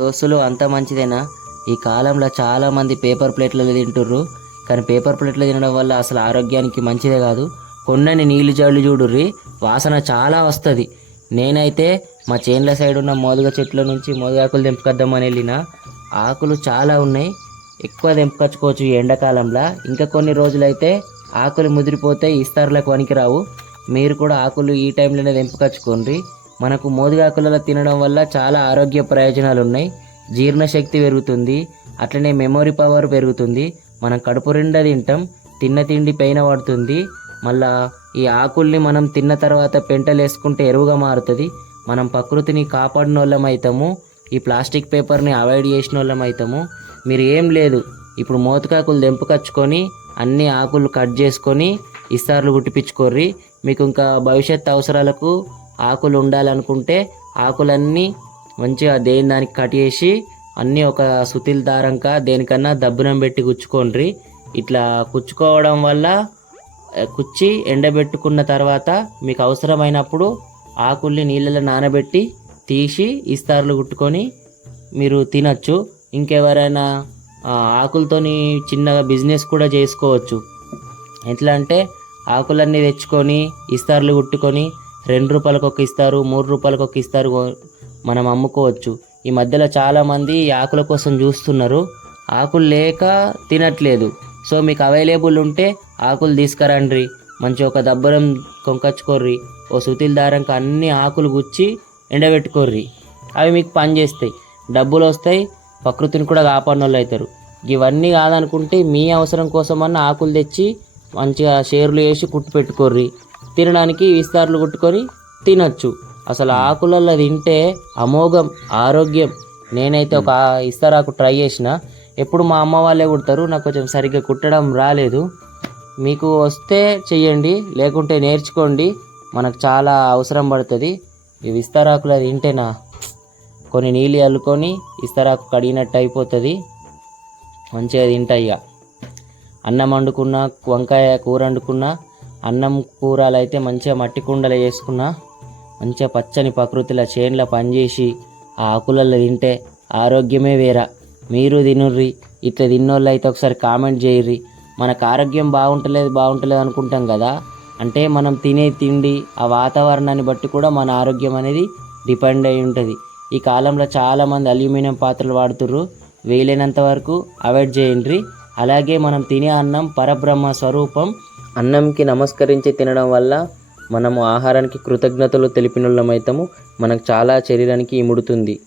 దోస్తులు అంత మంచిదేనా? ఈ కాలంలో చాలామంది పేపర్ ప్లేట్లలో తింటుర్రు. కానీ పేపర్ ప్లేట్లు తినడం వల్ల అసలు ఆరోగ్యానికి మంచిదే కాదు. కొన్నని నీళ్ళు జల్లు చూడుర్రి. వాసన చాలా వస్తుంది. నేనైతే మా చేన్ల సైడ్ ఉన్న మోదుగ చెట్ల నుంచి మోదుగాకులు తెంపుకొద్దామని వెళ్ళిన ఆకులు చాలా ఉన్నాయి. ఎక్కువ తెంపుకొచ్చుకోవచ్చు ఈ ఎండాకాలంలో. ఇంకా కొన్ని రోజులైతే ఆకులు ముదిరిపోతే ఇస్తారులకు పనికిరావు. మీరు కూడా ఆకులు ఈ టైంలోనే తెంపుకొచ్చుకోండి. మనకు మోదుగాకులలో తినడం వల్ల చాలా ఆరోగ్య ప్రయోజనాలు ఉన్నాయి జీర్ణశక్తి పెరుగుతుంది. అట్లనే మెమొరీ పవర్ పెరుగుతుంది. మనం కడుపు నిండా తింటాం. తిన్న తిండి పైన పడుతుంది. మళ్ళా ఈ ఆకుల్ని మనం తిన్న తర్వాత పెంటలు వేసుకుంటే ఎరువుగా మారుతుంది. మనం ప్రకృతిని కాపాడిన వాళ్ళం అవుతాము ఈ ప్లాస్టిక్ పేపర్ని అవాయిడ్ చేసిన వాళ్ళం అవుతాము మీరు ఏం లేదు. ఇప్పుడు మోతకాకులు తెంపుకొచ్చుకొని అన్ని ఆకులు కట్ చేసుకొని ఇస్తార్లు గుట్టిపించుకోర్రి మీకు ఇంకా భవిష్యత్ అవసరాలకు ఆకులు ఉండాలనుకుంటే ఆకులన్నీ మంచిగా దేని దానికి కట్ చేసి అన్నీ ఒక సుతిల్ దారంక దేనికన్నా దబ్బునం పెట్టి గుచ్చుకోండి ఇట్లా కుచ్చుకోవడం వల్ల కుచ్చి ఎండబెట్టుకున్న తర్వాత మీకు అవసరమైనప్పుడు ఆకుల్ని నీళ్ళలో నానబెట్టి తీసి ఇస్తార్లు కుట్టుకొని మీరు తినచ్చు. ఇంకెవరైనా ఆకులతోని చిన్నగా బిజినెస్ కూడా చేసుకోవచ్చు. ఎట్లా అంటే ఆకులన్నీ తెచ్చుకొని ఇస్తార్లు కుట్టుకొని రెండు రూపాయలకు ఒక ఇస్తారు మూడు రూపాయలకు ఒక ఇస్తారు మనం అమ్ముకోవచ్చు. ఈ మధ్యలో చాలామంది ఈ ఆకుల కోసం చూస్తున్నారు. ఆకులు లేక తినట్లేదు. సో మీకు అవైలబుల్ ఉంటే ఆకులు తీసుకురండి. మంచి ఒక దబ్బరం కొంకచ్చుకోర్రి ఓ సుతిల్ దారంకి అన్ని ఆకులు గుచ్చి ఎండబెట్టుకోర్రి. అవి మీకు పని చేస్తాయి. డబ్బులు వస్తాయి ప్రకృతిని కూడా కాపాడిన వాళ్ళు అవుతారు. ఇవన్నీ కాదనుకుంటే మీ అవసరం కోసమన్నా ఆకులు తెచ్చి మంచిగా షేర్లు వేసి కుట్టు పెట్టుకోర్రి. తినడానికి విస్తారులు కుట్టుకొని తినచ్చు. అసలు ఆకులలో తింటే అమోఘం ఆరోగ్యం. నేనైతే ఒక ఇస్తారాకు ట్రై చేసిన. ఎప్పుడు మా అమ్మ వాళ్ళే కుడతారు. నాకు కొంచెం సరిగ్గా కుట్టడం రాలేదు. మీకు వస్తే చెయ్యండి లేకుంటే నేర్చుకోండి. మనకు చాలా అవసరం పడుతుంది. ఈ విస్తారాకులు అది తింటేనా కొన్ని నీళ్ళు అల్లుకొని ఇస్తారాకు కడిగినట్టు అయిపోతుంది. మంచిగా తింటా ఇక. అన్నం వండుకున్న వంకాయ కూర వండుకున్న అన్నం కూరలు అయితే మంచిగా మట్టి కుండలు వేసుకున్నా మంచిగా పచ్చని ప్రకృతిలో చేన్ల పనిచేసి ఆ ఆకులలో తింటే ఆరోగ్యమే వేరా. మీరు తినుర్రి ఇట్లా తిన్నోళ్ళు అయితే ఒకసారి కామెంట్ చేయర్రి. మనకు ఆరోగ్యం బాగుంటలేదు బాగుంటలేదు అనుకుంటాం కదా. అంటే మనం తినే తిండి ఆ వాతావరణాన్ని బట్టి కూడా మన ఆరోగ్యం అనేది డిపెండ్ అయి ఉంటుంది. ఈ కాలంలో చాలామంది అల్యూమినియం పాత్రలు వాడుతుర్రు. వీలైనంత వరకు అవాయిడ్ చేయండి. అలాగే మనం తినే అన్నం పరబ్రహ్మ స్వరూపం. అన్నంకి నమస్కరించి తినడం వల్ల మనము ఆహారానికి కృతజ్ఞతలు తెలిపిన మనకు చాలా శరీరానికి ఇముడుతుంది.